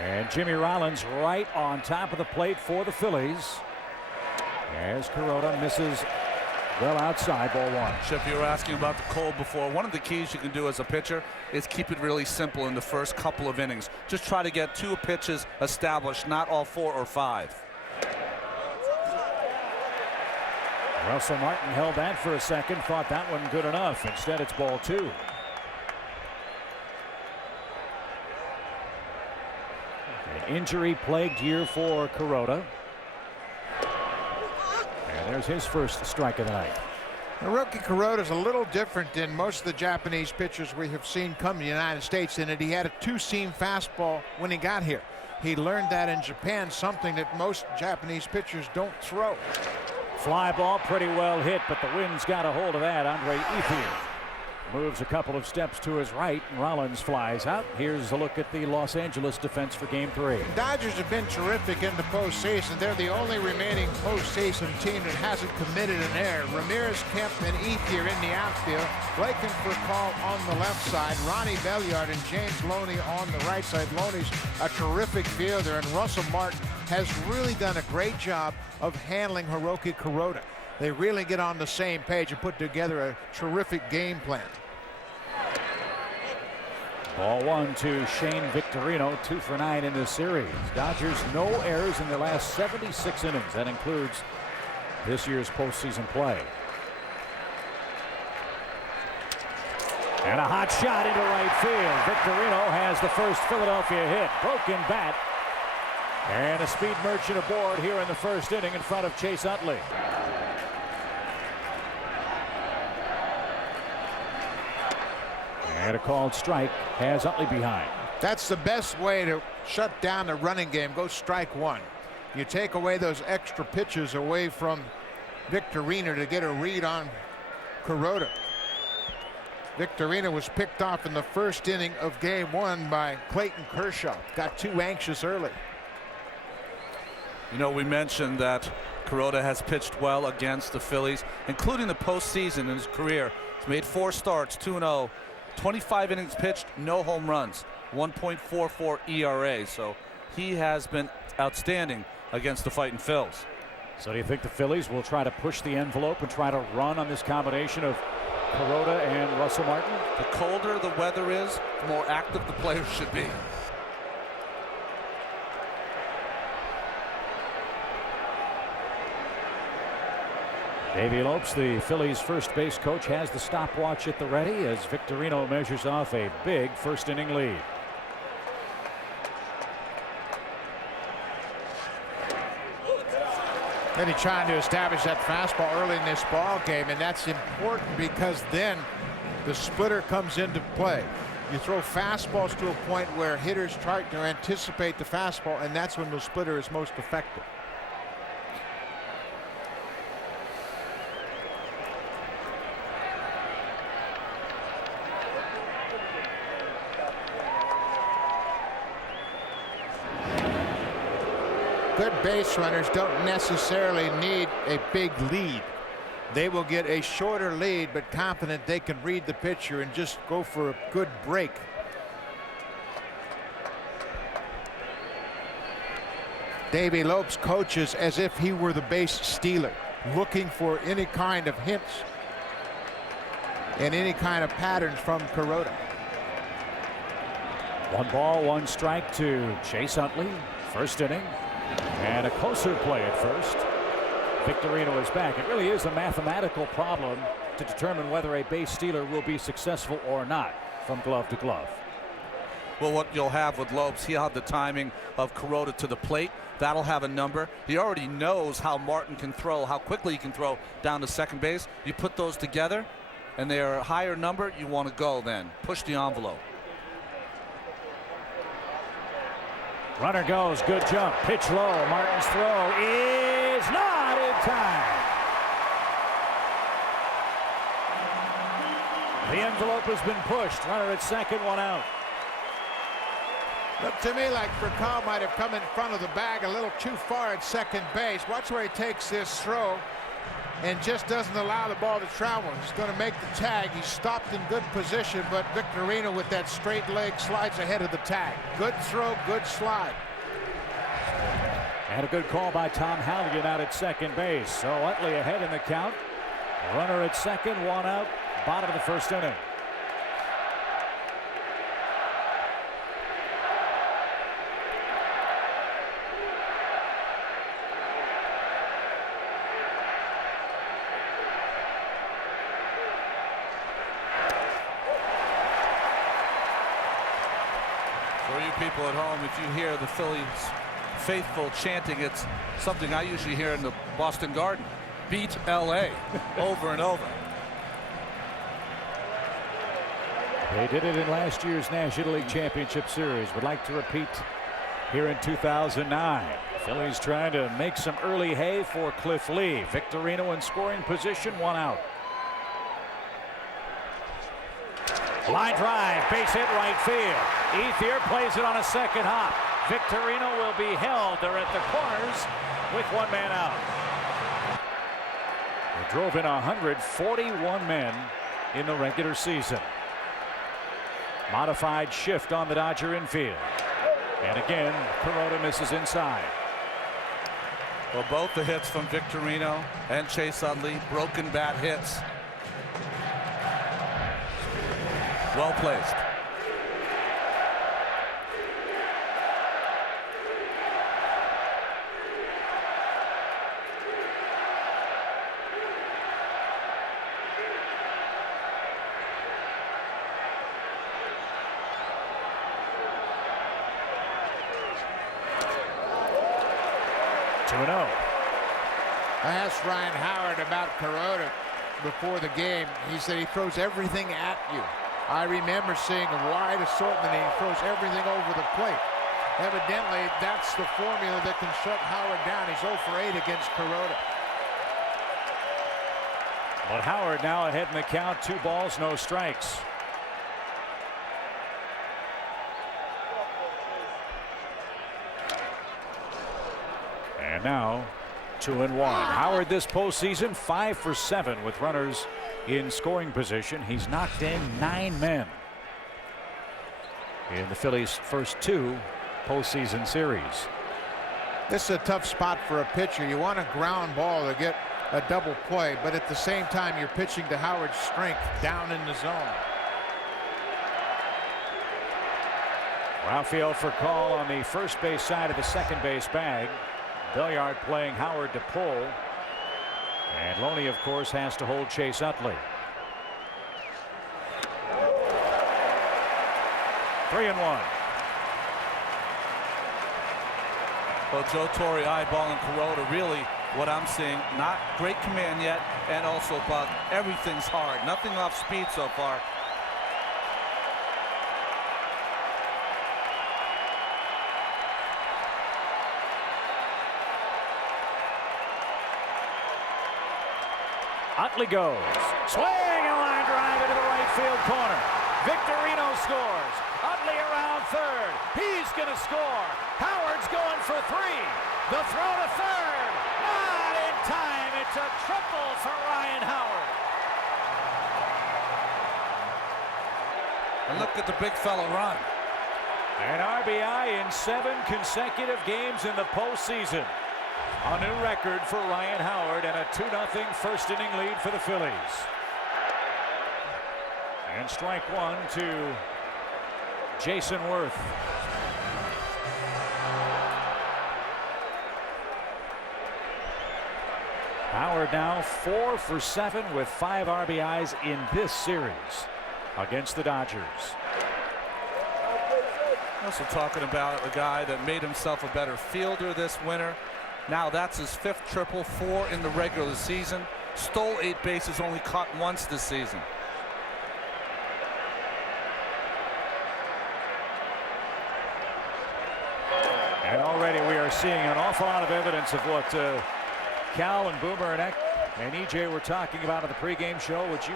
And Jimmy Rollins right on top of the plate for the Phillies. As Kuroda misses well outside, ball one. Chip, you were asking about the cold before. One of the keys you can do as a pitcher is keep it really simple in the first couple of innings. Just try to get 2 pitches established, not all 4 or 5. Russell Martin held that for a second, thought that one good enough. Instead, it's ball 2. An injury-plagued year for Kuroda. And there's his first strike of the night. Hiroki Kuroda is a little different than most of the Japanese pitchers we have seen come to the United States in that he had a 2-seam fastball when he got here. He learned that in Japan, something that most Japanese pitchers don't throw. Fly ball, pretty well hit, but the wind's got a hold of that. Andre Ethier moves a couple of steps to his right, and Rollins flies out. Here's a look at the Los Angeles defense for Game 3. Dodgers have been terrific in the postseason. They're the only remaining postseason team that hasn't committed an error. Ramirez, Kemp, and Ethier in the outfield. Blaken for call on the left side. Ronnie Belliard and James Loney on the right side. Loney's a terrific fielder, and Russell Martin has really done a great job of handling Hiroki Kuroda. They really get on the same page and put together a terrific game plan. Ball 1 to Shane Victorino, 2 for 9 in this series. Dodgers no errors in their last 76 innings. That includes this year's postseason play. And a hot shot into right field. Victorino has the first Philadelphia hit. Broken bat. And a speed merchant aboard here in the first inning in front of Chase Utley. And a called strike has Utley behind. That's the best way to shut down the running game. Go strike 1. You take away those extra pitches away from Victorino to get a read on Kuroda. Victorino was picked off in the first inning of game 1 by Clayton Kershaw. Got too anxious early. You know, we mentioned that Kuroda has pitched well against the Phillies, including the postseason in his career. He's made 4 starts, 2-0. 25 innings pitched, no home runs, 1.44 ERA. So he has been outstanding against the fighting Phils. So do you think the Phillies will try to push the envelope and try to run on this combination of Kuroda and Russell Martin? The colder the weather is, the more active the players should be. Davey Lopes, the Phillies first base coach, has the stopwatch at the ready as Victorino measures off a big first inning lead. Then he's trying to establish that fastball early in this ball game, and that's important because then the splitter comes into play. You throw fastballs to a point where hitters try to anticipate the fastball, and that's when the splitter is most effective. Good base runners don't necessarily need a big lead. They will get a shorter lead, but confident they can read the pitcher and just go for a good break. Davey Lopes coaches as if he were the base stealer, looking for any kind of hints and any kind of patterns from Kuroda. 1 ball, 1 strike to Chase Utley, first inning. And a closer play at first. Victorino is back. It really is a mathematical problem to determine whether a base stealer will be successful or not from glove to glove. Well, what you'll have with Lopes, he'll have the timing of Kuroda to the plate. That'll have a number. He already knows how Martin can throw, how quickly he can throw down to second base. You put those together, and they're a higher number, you want to go then. Push the envelope. Runner goes, good jump, pitch low. Martin's throw is not in time. The envelope has been pushed. Runner at second, 1 out. Looked to me like Furcal might have come in front of the bag a little too far at second base. Watch where he takes this throw. and just doesn't allow the ball to travel. He's going to make the tag. He's stopped in good position, but Victorino with that straight leg slides ahead of the tag. Good throw, good slide. And a good call by Tom Halligan out at second base. So Utley ahead in the count. Runner at second, one out, bottom of the first inning. For you people at home, if you hear the Phillies faithful chanting, it's something I usually hear in the Boston Garden. Beat LA over and over. They did it in last year's National League Championship Series. Would like to repeat here in 2009. Phillies trying to make some early hay for Cliff Lee. Victorino in scoring position, one out. Line drive, base hit right field. Ethier plays it on a second hop. Victorino will be held. They're at the corners with one man out. They drove in 141 men in the regular season. Modified shift on the Dodger infield. And again, Kuroda misses inside. Well, both the hits from Victorino and Chase Utley, broken bat hits. Well placed. I asked Ryan Howard about Kuroda before the game. He said he throws everything at you. I remember seeing a wide assortment, and he throws everything over the plate. Evidently, that's the formula that can shut Howard down. He's 0 for 8 against Kuroda. But Howard now ahead in the count, 2 balls, no strikes. And now 2-1. Howard this postseason 5 for 7 with runners in scoring position. He's knocked in 9 men in the Phillies' first 2 postseason series. This is a tough spot for a pitcher. You want a ground ball to get a double play, but at the same time you're pitching to Howard's strength down in the zone. Rafael for call on the first base side of the second base bag. Belliard playing Howard to pull. And Loney, of course, has to hold Chase Utley. 3-1. Well, Joe Torre eyeballing Kuroda, really what I'm seeing, not great command yet, and also Buck, everything's hard. Nothing off speed so far. Utley goes. Swing and line drive into the right field corner. Victorino scores. Utley around third. He's going to score. Howard's going for 3. The throw to third. Not in time. It's a triple for Ryan Howard. And look at the big fella run. An RBI in 7 consecutive games in the postseason. A new record for Ryan Howard and a 2-0 first inning lead for the Phillies. And strike 1 to Jason Worth. Howard now 4 for 7 with 5 RBIs in this series against the Dodgers. Also talking about a guy that made himself a better fielder this winter. Now that's his 5th triple, 4 in the regular season. Stole 8 bases, only caught once this season. And already we are seeing an awful lot of evidence of what Cal and Boomer and EJ were talking about in the pregame show, which you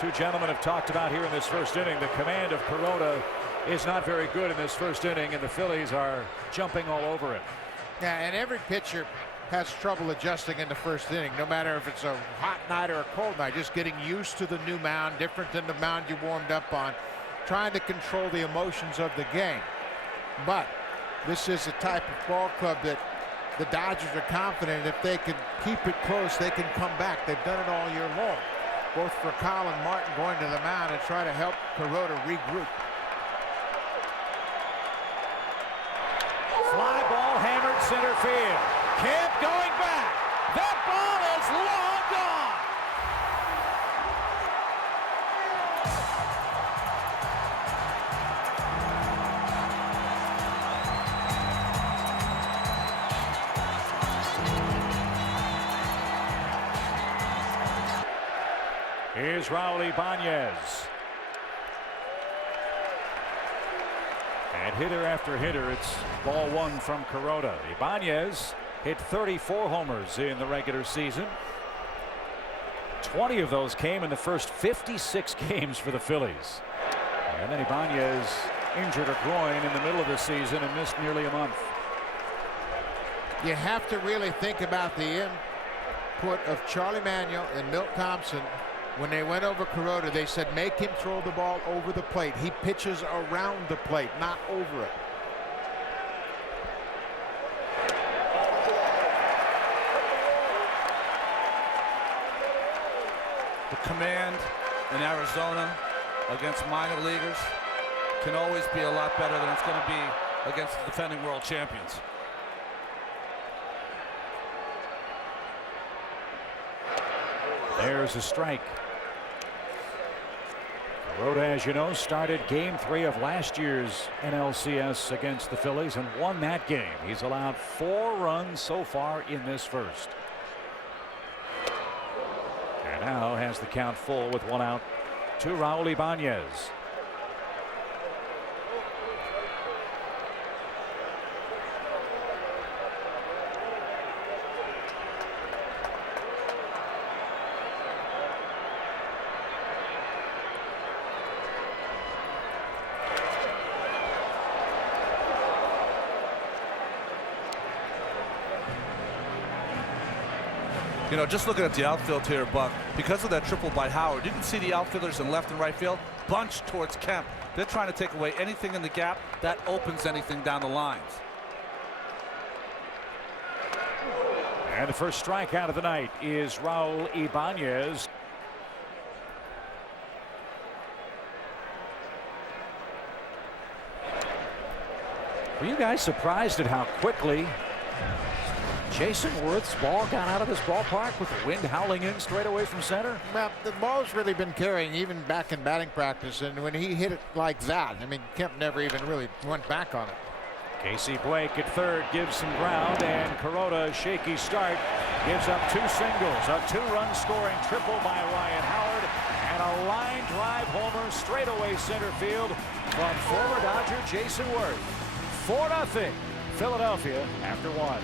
2 gentlemen have talked about here in this first inning. The command of Kuroda is not very good in this first inning, and the Phillies are jumping all over it. Yeah, and every pitcher has trouble adjusting in the first inning, no matter if it's a hot night or a cold night. Just getting used to the new mound, different than the mound you warmed up on, trying to control the emotions of the game. But this is a type of ball club that the Dodgers are confident if they can keep it close, they can come back. They've done it all year long. Both for Kyle and Martin going to the mound and try to help Kuroda regroup. Fly ball hammered center field. Kemp going back. That ball is long gone. Here's Raul Ibanez. And hitter after hitter, it's ball one from Kuroda. Ibanez hit 34 homers in the regular season. 20 of those came in the first 56 games for the Phillies. And then Ibanez injured a groin in the middle of the season and missed nearly a month. You have to really think about the input of Charlie Manuel and Milt Thompson. When they went over Kuroda, they said make him throw the ball over the plate. He pitches around the plate, not over it. The command in Arizona against minor leaguers can always be a lot better than it's going to be against the defending world champions. There's a strike. Kuroda, as you know, started game 3 of last year's NLCS against the Phillies and won that game. He's allowed 4 runs so far in this first. And now has the count full with 1 out to Raul Ibanez. You know, just looking at the outfield here, Buck, because of that triple by Howard, you can see the outfielders in left and right field bunched towards Kemp. They're trying to take away anything in the gap that opens anything down the lines. And the first strikeout of the night is Raul Ibanez. Were you guys surprised at how quickly Jason Worth's ball got out of this ballpark with the wind howling in straight away from center? Well, the ball's really been carrying even back in batting practice, and when he hit it like that, I mean, Kemp never even really went back on it. Casey Blake at third gives some ground, and Kuroda, shaky start, gives up 2 singles, a 2-run scoring triple by Ryan Howard, and a line drive homer straightaway center field from former Dodger Jason Worth. 4-0 Philadelphia after 1.